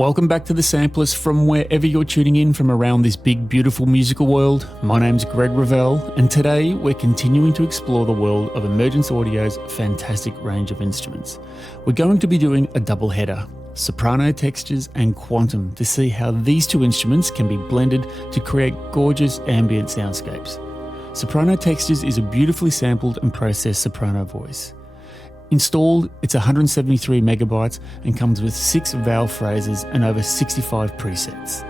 Welcome back to the Sampleist from wherever you're tuning in from around this big, beautiful musical world. My name's Greg Revell, and today we're continuing to explore the world of Emergence Audio's fantastic range of instruments. We're going to be doing a double header, Soprano Textures and Quantum, to see how these two instruments can be blended to create gorgeous ambient soundscapes. Soprano Textures is a beautifully sampled and processed soprano voice. Installed, it's 173 megabytes and comes with 6 vowel phrases and over 65 presets.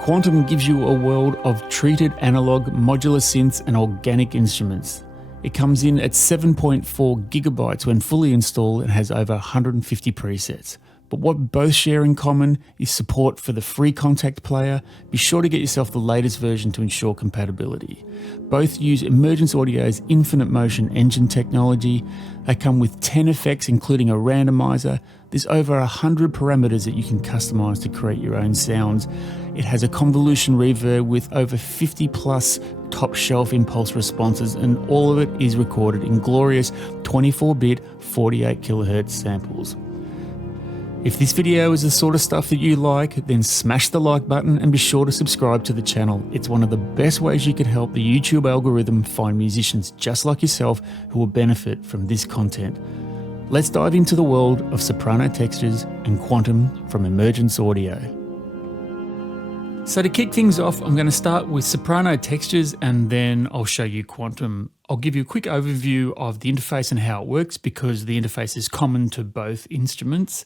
Quantum gives you a world of treated analog, modular synths and organic instruments. It comes in at 7.4 gigabytes when fully installed and has over 150 presets. But what both share in common is support for the free Kontakt player. Be sure to get yourself the latest version to ensure compatibility. Both use Emergence Audio's infinite motion engine technology. They come with 10 effects, including a randomizer. There's over 100 parameters that you can customize to create your own sounds. It has a convolution reverb with over 50 plus top shelf impulse responses, and all of it is recorded in glorious 24-bit 48 kilohertz samples. If this video is the sort of stuff that you like, then smash the like button and be sure to subscribe to the channel. It's one of the best ways you can help the YouTube algorithm find musicians just like yourself who will benefit from this content. Let's dive into the world of Soprano Textures and Quantum from Emergence Audio. So to kick things off, I'm going to start with Soprano Textures and then I'll show you Quantum. I'll give you a quick overview of the interface and how it works because the interface is common to both instruments.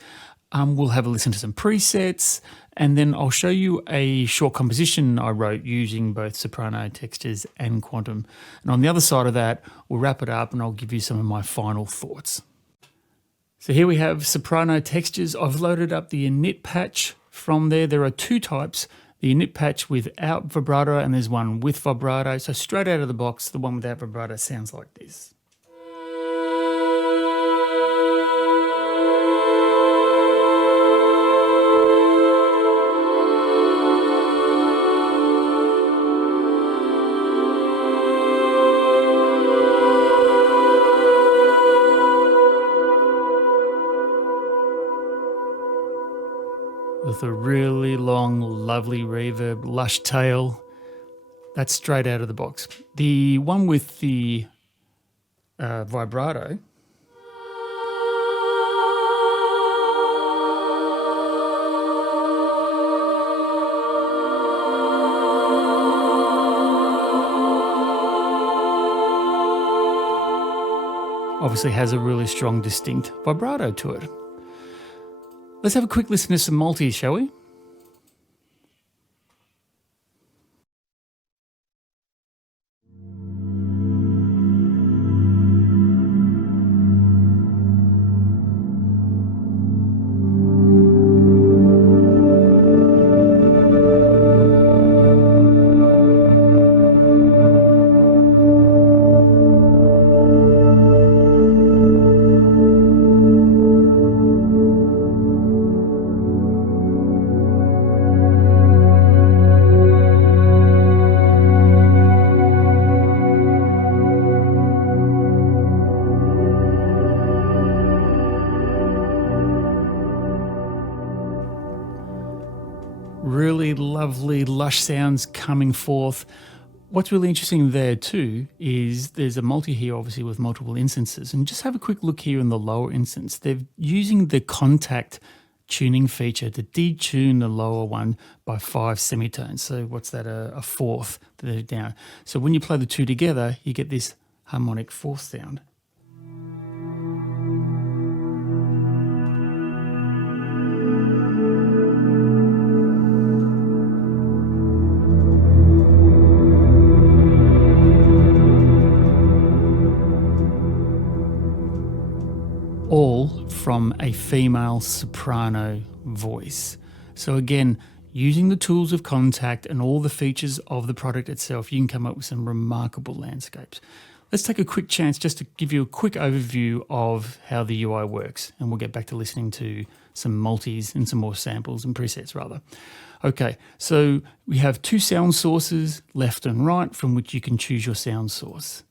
We'll have a listen to some presets and then I'll show you a short composition I wrote using both Soprano Textures and Quantum. And on the other side of that, we'll wrap it up and I'll give you some of my final thoughts. So here we have Soprano Textures. I've loaded up the init patch from there. There are two types, the init patch without vibrato and there's one with vibrato. So straight out of the box, the one without vibrato sounds like this. With a really long, lovely reverb, lush tail. That's straight out of the box. The one with the vibrato obviously has a really strong, distinct vibrato to it. Let's have a quick listen to some multis, shall we? Really lovely, lush sounds coming forth. What's really interesting there too is there's a multi here obviously with multiple instances, and just have a quick look here in the lower instance. They're using the Kontakt tuning feature to detune the lower one by 5 semitones. So what's that, a fourth that they're down. So when you play the two together, you get this harmonic fourth sound. All from a female soprano voice. So again, using the tools of Kontakt and all the features of the product itself, you can come up with some remarkable landscapes. Let's take a quick chance just to give you a quick overview of how the UI works, and we'll get back to listening to some multis and some more samples and presets rather. Okay, so we have two sound sources, left and right, from which you can choose your sound source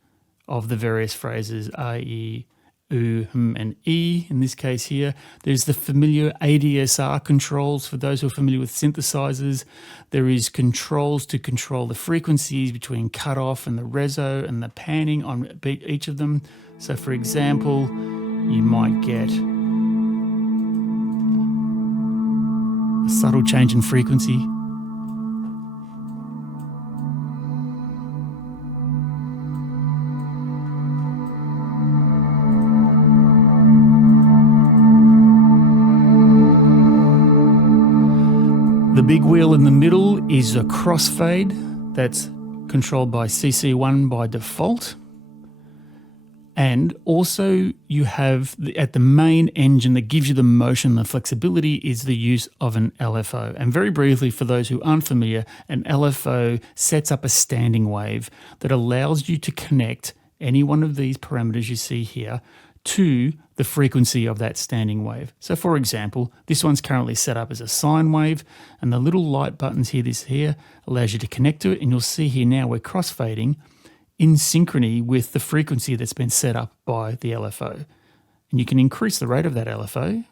of the various phrases, A, E, U, and E in this case here. There's the familiar ADSR controls for those who are familiar with synthesizers. There is controls to control the frequencies between cutoff and the reso and the panning on each of them. So for example, you might get a subtle change in frequency. The big wheel in the middle is a crossfade that's controlled by CC1 by default. And also you have at the main engine that gives you the motion, the flexibility, is the use of an LFO. And very briefly, for those who aren't familiar, an LFO sets up a standing wave that allows you to connect any one of these parameters you see here to the frequency of that standing wave. So for example, this one's currently set up as a sine wave, and the little light buttons here, this here, allows you to connect to it, and you'll see here now we're crossfading in synchrony with the frequency that's been set up by the LFO. And you can increase the rate of that LFO,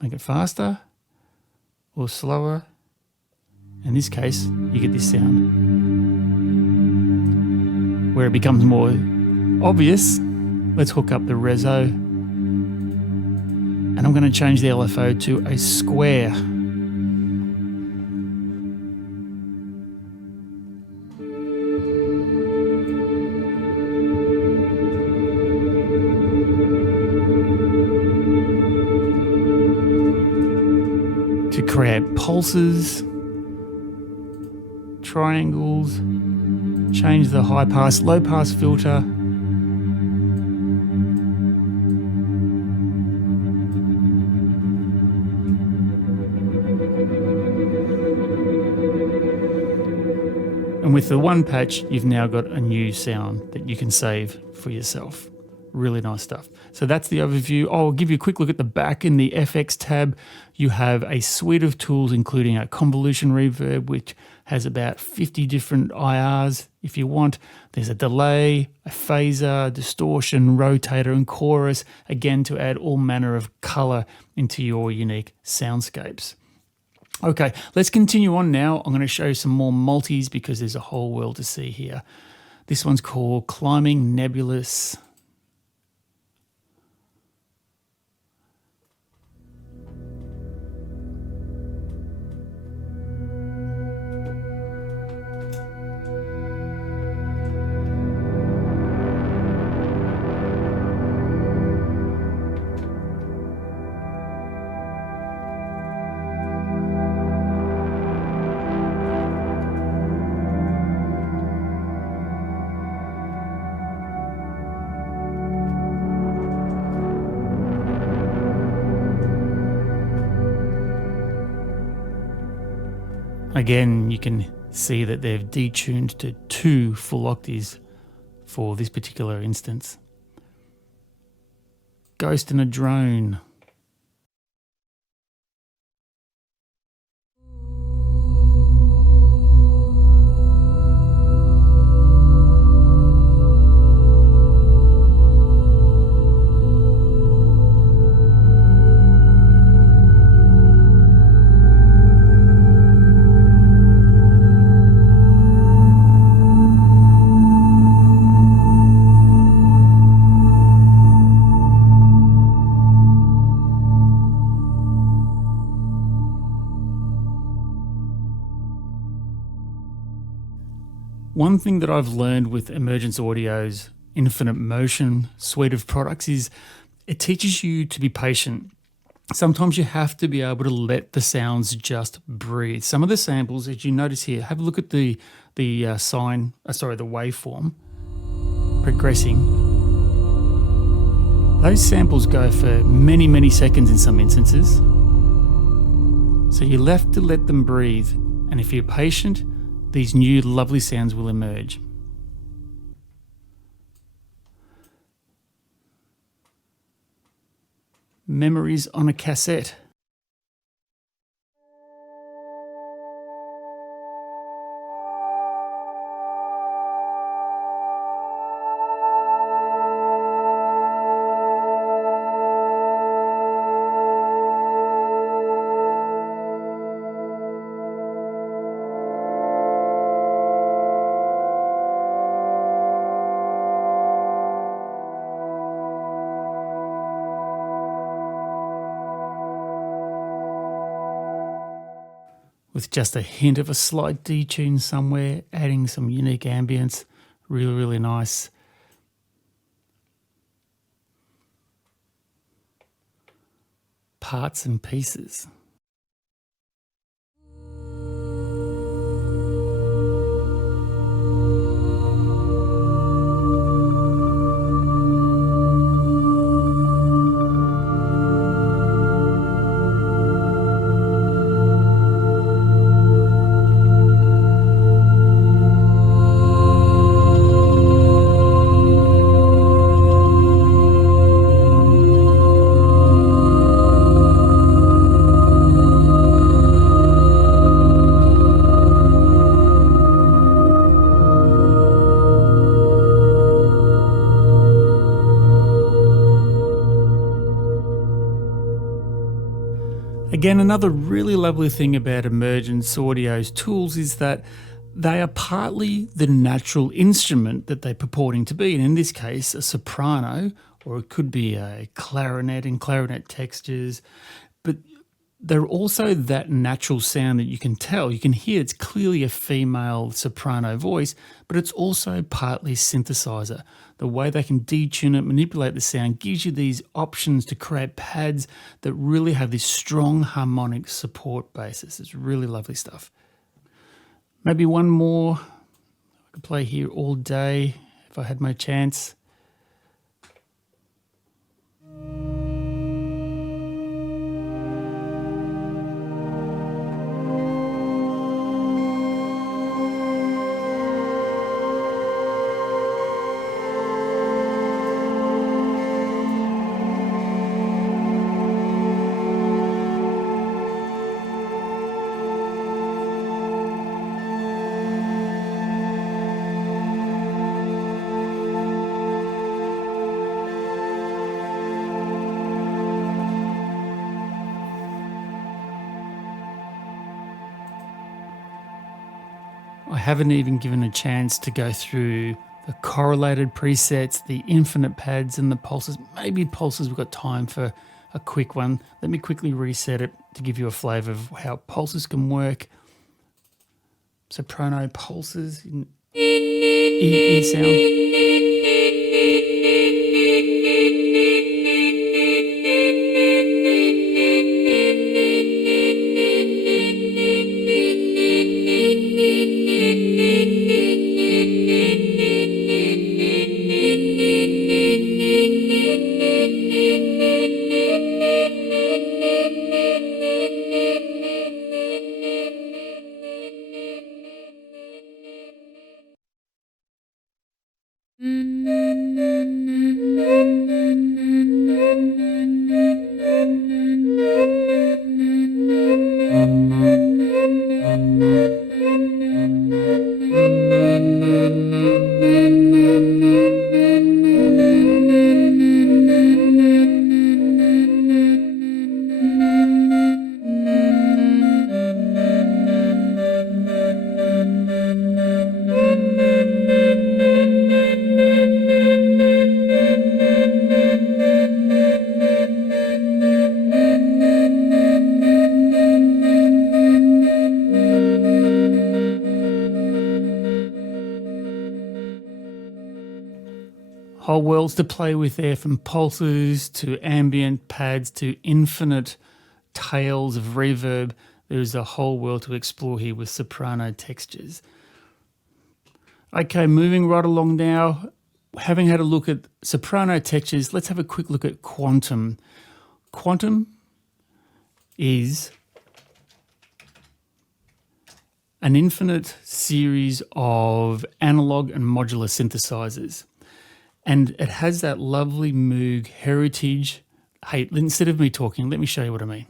make it faster or slower. In this case, you get this sound. Where it becomes more obvious, let's hook up the reso, and I'm going to change the LFO to a square. To create pulses, triangles, change the high pass, low pass filter. And with the one patch, you've now got a new sound that you can save for yourself. Really nice stuff. So that's the overview. I'll give you a quick look at the back. In the FX tab, you have a suite of tools, including a convolution reverb, which has about 50 different IRs if you want. There's a delay, a phaser, distortion, rotator, and chorus, again, to add all manner of color into your unique soundscapes. Okay, let's continue on now. I'm going to show you some more multis because there's a whole world to see here. This one's called Climbing Nebulous. Again, you can see that they've detuned to 2 full octaves for this particular instance. Ghost in a Drone. One thing that I've learned with Emergence Audio's Infinite Motion suite of products is it teaches you to be patient. Sometimes you have to be able to let the sounds just breathe. Some of the samples, as you notice here, have a look at the waveform progressing. Those samples go for many, many seconds in some instances. So you have to let them breathe. And if you're patient, these new lovely sounds will emerge. Memories on a cassette. with just a hint of a slight detune somewhere, adding some unique ambience. Really, really nice. Parts and pieces. Again, another really lovely thing about Emergence Audio's tools is that they are partly the natural instrument that they're purporting to be, and in this case, a soprano, or it could be a clarinet in clarinet textures, but they're also that natural sound that you can tell. You can hear it's clearly a female soprano voice, but it's also partly synthesizer. The way they can detune it, manipulate the sound, gives you these options to create pads that really have this strong harmonic support basis. It's really lovely stuff. Maybe one more. I could play here all day if I had my chance. I haven't even given a chance to go through the correlated presets, the infinite pads and the pulses. Maybe pulses we've got time for a quick one. Let me quickly reset it to give you a flavour of how pulses can work. Soprano pulses in E sound. Whole worlds to play with there, from pulses to ambient pads to infinite tails of reverb. There's a whole world to explore here with soprano textures. Okay, moving right along now. Having had a look at soprano textures, let's have a quick look at Quantum. Quantum is an infinite series of analog and modular synthesizers. And it has that lovely Moog heritage. Hey, instead of me talking, let me show you what I mean.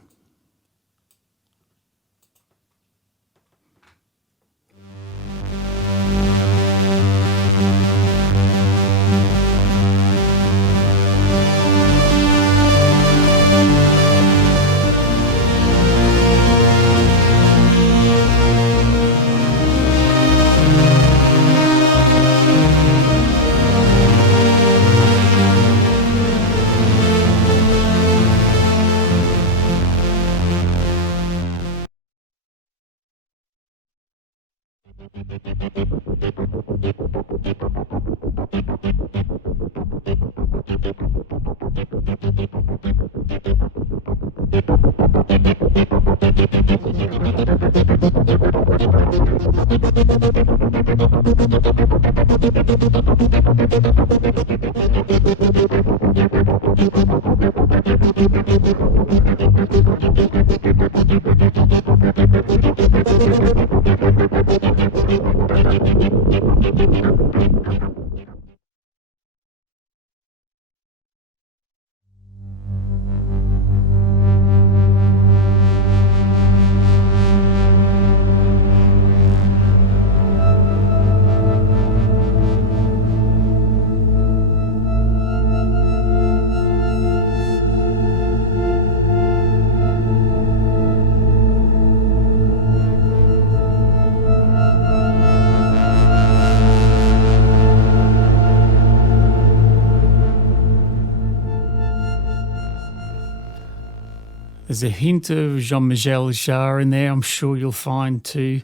There's a hint of Jean-Michel Jarre in there, I'm sure you'll find too.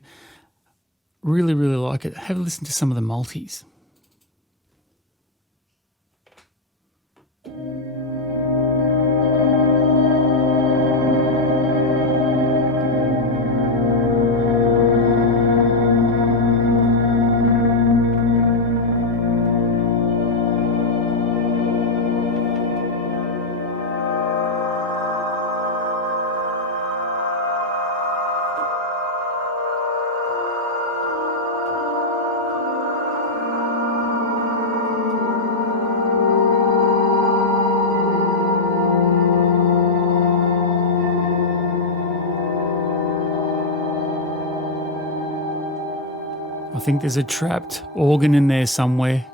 Really, really like it. Have a listen to some of the multis. I think there's a trapped organ in there somewhere.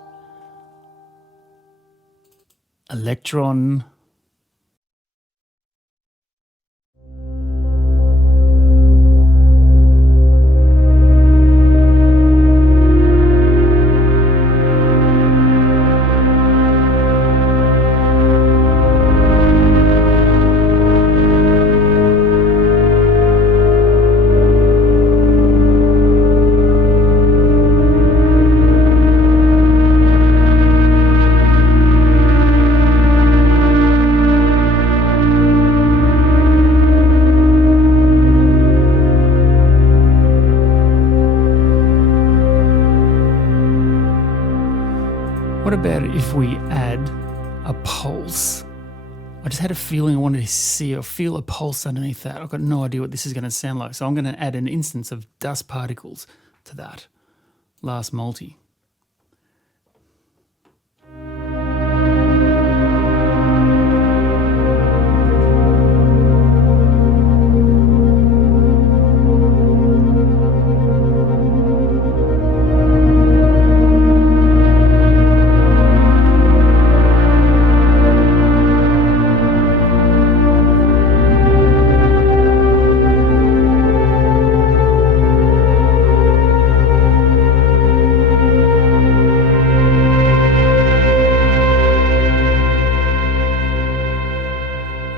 Electron. What about if we add a pulse? I just had a feeling I wanted to see or feel a pulse underneath that. I've got no idea what this is going to sound like. So I'm going to add an instance of dust particles to that last multi.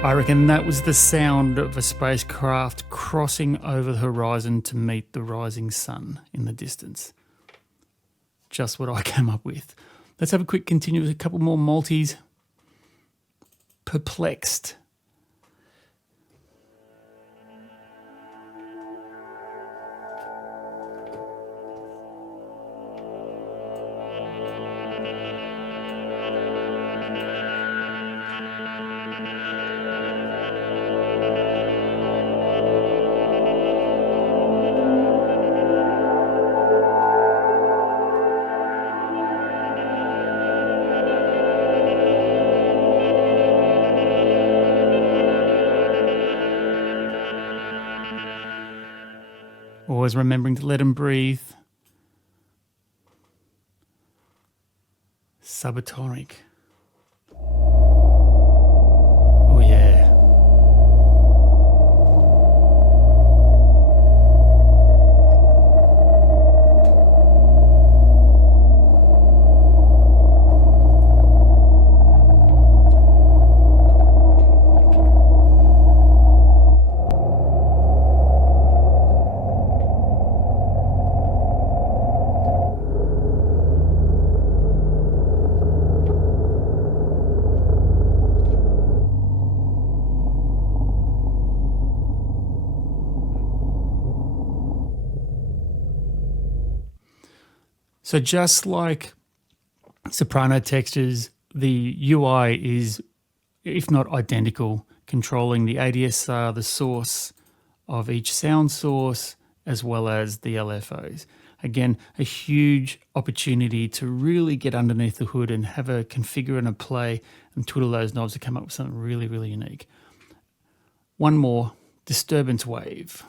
I reckon that was the sound of a spacecraft crossing over the horizon to meet the rising sun in the distance. Just what I came up with. Let's have a quick continue with a couple more multis. Perplexed. Always remembering to let him breathe. Subatomic. Oh yeah. So just like Soprano Textures, the UI is, if not identical, controlling the ADSR, the source of each sound source, as well as the LFOs. Again, a huge opportunity to really get underneath the hood and have a configure and a play and twiddle those knobs to come up with something really, really unique. One more, disturbance wave.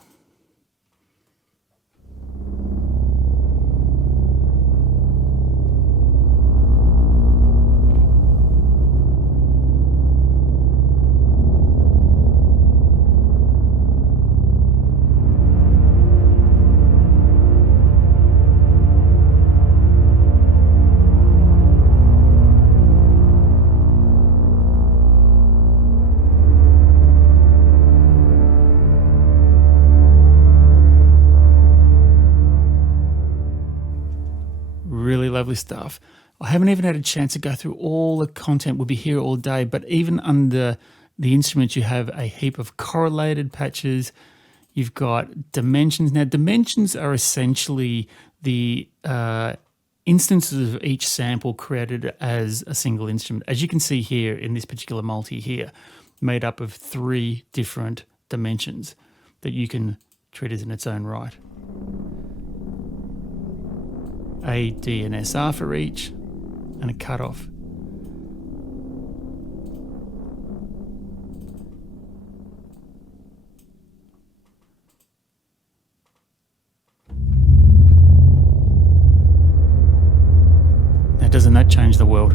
Really lovely stuff. I haven't even had a chance to go through all the content. We'll be here all day, but even under the instruments, you have a heap of correlated patches. You've got dimensions. Now, dimensions are essentially the instances of each sample created as a single instrument. As you can see here in this particular multi here, made up of 3 different dimensions that you can treat as in its own right. A, D, and SR for each, and a cutoff. Now, doesn't that change the world?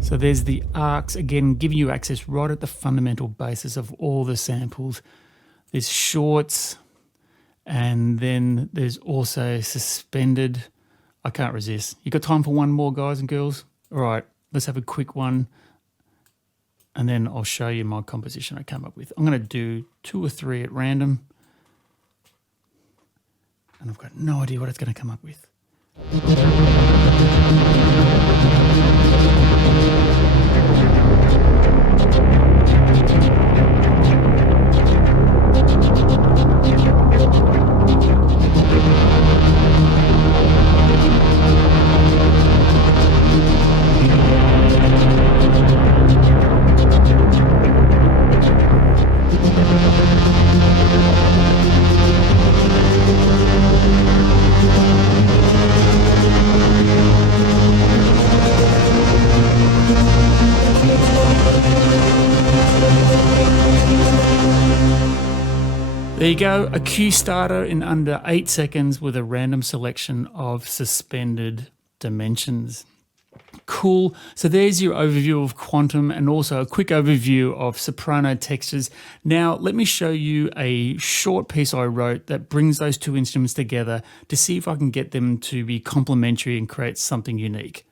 So there's the arcs, again, giving you access right at the fundamental basis of all the samples. There's shorts, and then there's also suspended. I can't resist. You got time for one more, guys and girls? All right, let's have a quick one, and then I'll show you my composition I came up with. I'm going to do 2 or 3 at random, and I've got no idea what it's going to come up with. There you go, a cue starter in under 8 seconds with a random selection of suspended dimensions. Cool. So there's your overview of Quantum and also a quick overview of Soprano Textures. Now, let me show you a short piece I wrote that brings those 2 instruments together to see if I can get them to be complementary and create something unique.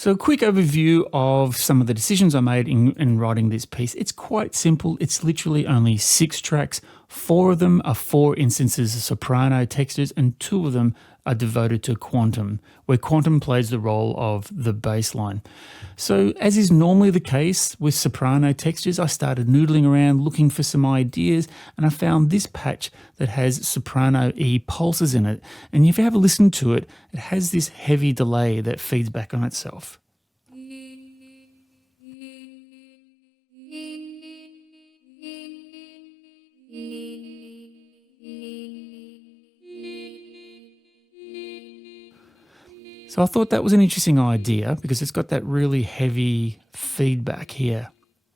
So a quick overview of some of the decisions I made in writing this piece. It's quite simple. It's literally only 6 tracks. 4 of them are 4 instances of soprano textures and 2 of them are devoted to quantum, where quantum plays the role of the bass line. So as is normally the case with soprano textures, I started noodling around looking for some ideas, and I found this patch that has soprano E pulses in it. And if you have a listen to it, it has this heavy delay that feeds back on itself. So I thought that was an interesting idea because it's got that really heavy feedback here,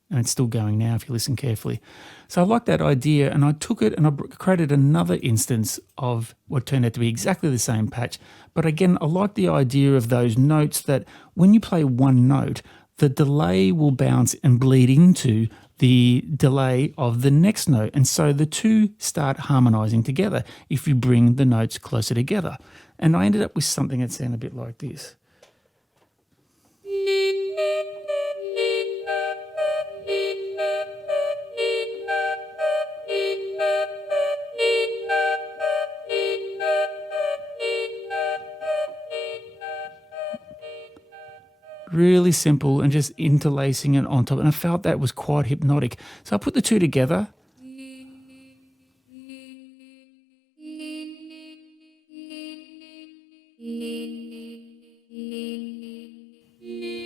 and it's still going now if you listen carefully. So I liked that idea, and I took it and I created another instance of what turned out to be exactly the same patch. But again, I like the idea of those notes that when you play one note, the delay will bounce and bleed into the delay of the next note. And so the two start harmonizing together if you bring the notes closer together. And I ended up with something that sounded a bit like this. Really simple and just interlacing it on top. And I felt that was quite hypnotic. So I put the two together.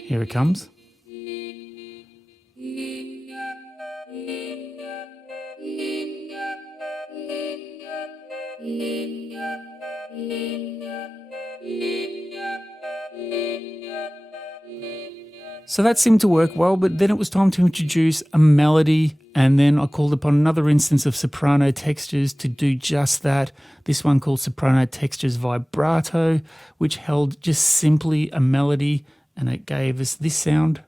Here it comes. So that seemed to work well, but then it was time to introduce a melody, and then I called upon another instance of soprano textures to do just that. This one called Soprano Textures Vibrato, which held just simply a melody, and it gave us this sound.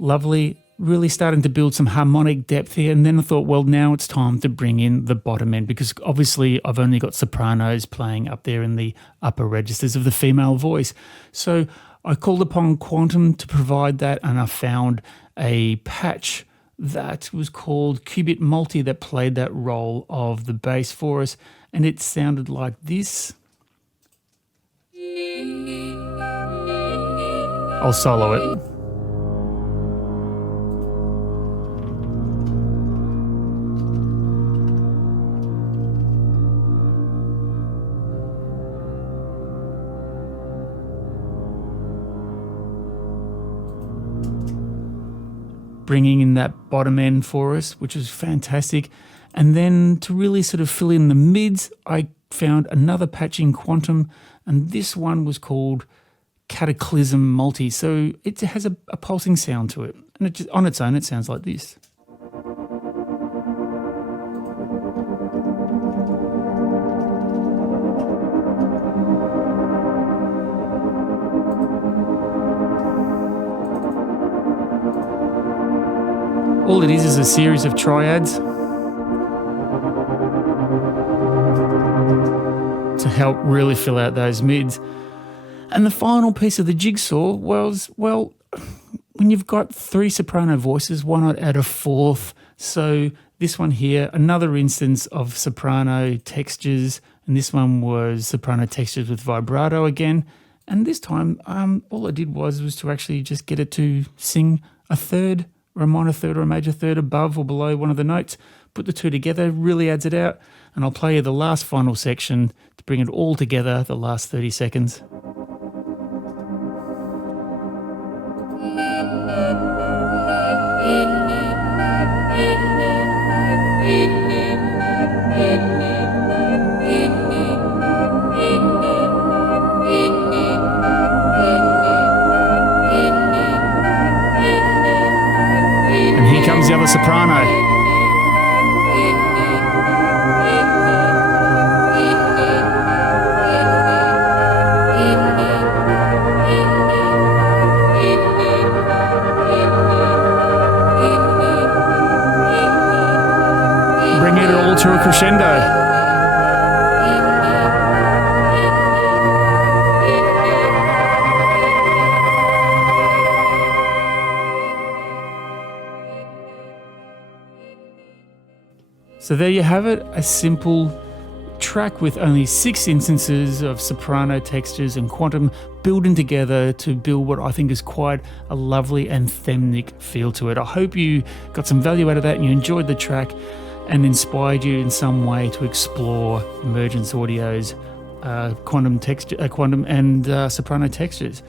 Lovely, really starting to build some harmonic depth here. And then I thought, well, now it's time to bring in the bottom end, because obviously I've only got sopranos playing up there in the upper registers of the female voice. So I called upon Quantum to provide that, and I found a patch that was called Qubit Multi that played that role of the bass for us, and it sounded like this. I'll solo it. Bringing in that bottom end for us, which was fantastic. And then to really sort of fill in the mids, I found another patch in Quantum, and this one was called Cataclysm Multi. So it has a pulsing sound to it, and it just, on its own, it sounds like this. All it is a series of triads to help really fill out those mids. And the final piece of the jigsaw was, well, when you've got 3 soprano voices, why not add a 4th? So this one here, another instance of soprano textures, and this one was soprano textures with vibrato again. And this time, all I did was to actually just get it to sing a third, or a minor third or a major third above or below one of the notes. Put the two together, really adds it out. And I'll play you the last final section to bring it all together, the last 30 seconds. The other soprano. build to a crescendo. So there you have it, a simple track with only 6 instances of Soprano Textures and Quantum building together to build what I think is quite a lovely anthemic feel to it. I hope you got some value out of that and you enjoyed the track and inspired you in some way to explore Emergence Audio's Quantum and Soprano Textures.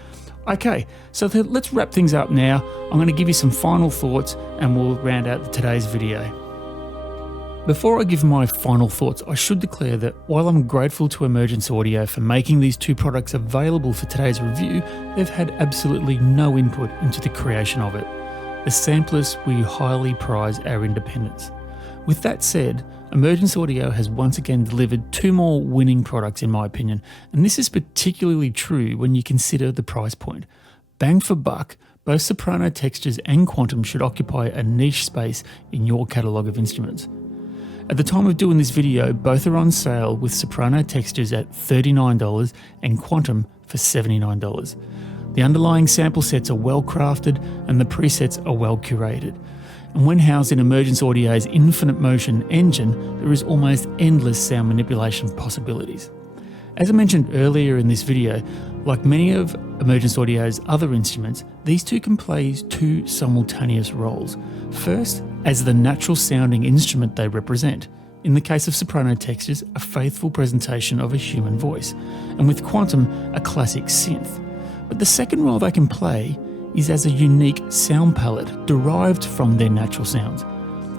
Okay, so let's wrap things up now. I'm going to give you some final thoughts and we'll round out today's video. Before I give my final thoughts, I should declare that while I'm grateful to Emergence Audio for making these 2 products available for today's review, they've had absolutely no input into the creation of it. As samplers, we highly prize our independence. With that said, Emergence Audio has once again delivered 2 more winning products in my opinion, and this is particularly true when you consider the price point. Bang for buck, both Soprano Textures and Quantum should occupy a niche space in your catalogue of instruments. At the time of doing this video, both are on sale with Soprano Textures at $39 and Quantum for $79. The underlying sample sets are well crafted and the presets are well curated. And when housed in Emergence Audio's Infinite Motion engine, there is almost endless sound manipulation possibilities. As I mentioned earlier in this video, like many of Emergence Audio's other instruments, these 2 can play 2 simultaneous roles. First, as the natural sounding instrument they represent. In the case of Soprano Textures, a faithful presentation of a human voice, and with Quantum, a classic synth. But the second role they can play is as a unique sound palette derived from their natural sounds.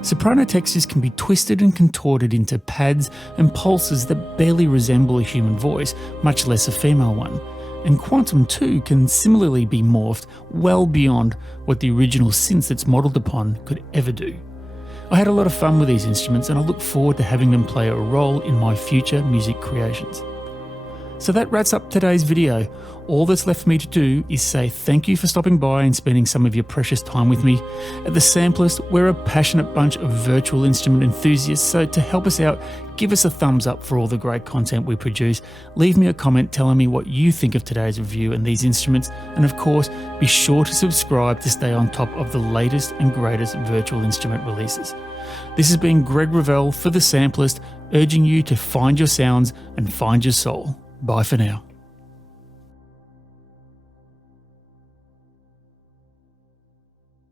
Soprano Textures can be twisted and contorted into pads and pulses that barely resemble a human voice, much less a female one. And Quantum too can similarly be morphed well beyond what the original synths it's modelled upon could ever do. I had a lot of fun with these instruments and I look forward to having them play a role in my future music creations. So that wraps up today's video. All that's left for me to do is say thank you for stopping by and spending some of your precious time with me. At the Sampleist, we're a passionate bunch of virtual instrument enthusiasts, so to help us out, give us a thumbs up for all the great content we produce. Leave me a comment telling me what you think of today's review and these instruments, and of course, be sure to subscribe to stay on top of the latest and greatest virtual instrument releases. This has been Greg Revell for the Sampleist, urging you to find your sounds and find your soul. Bye for now.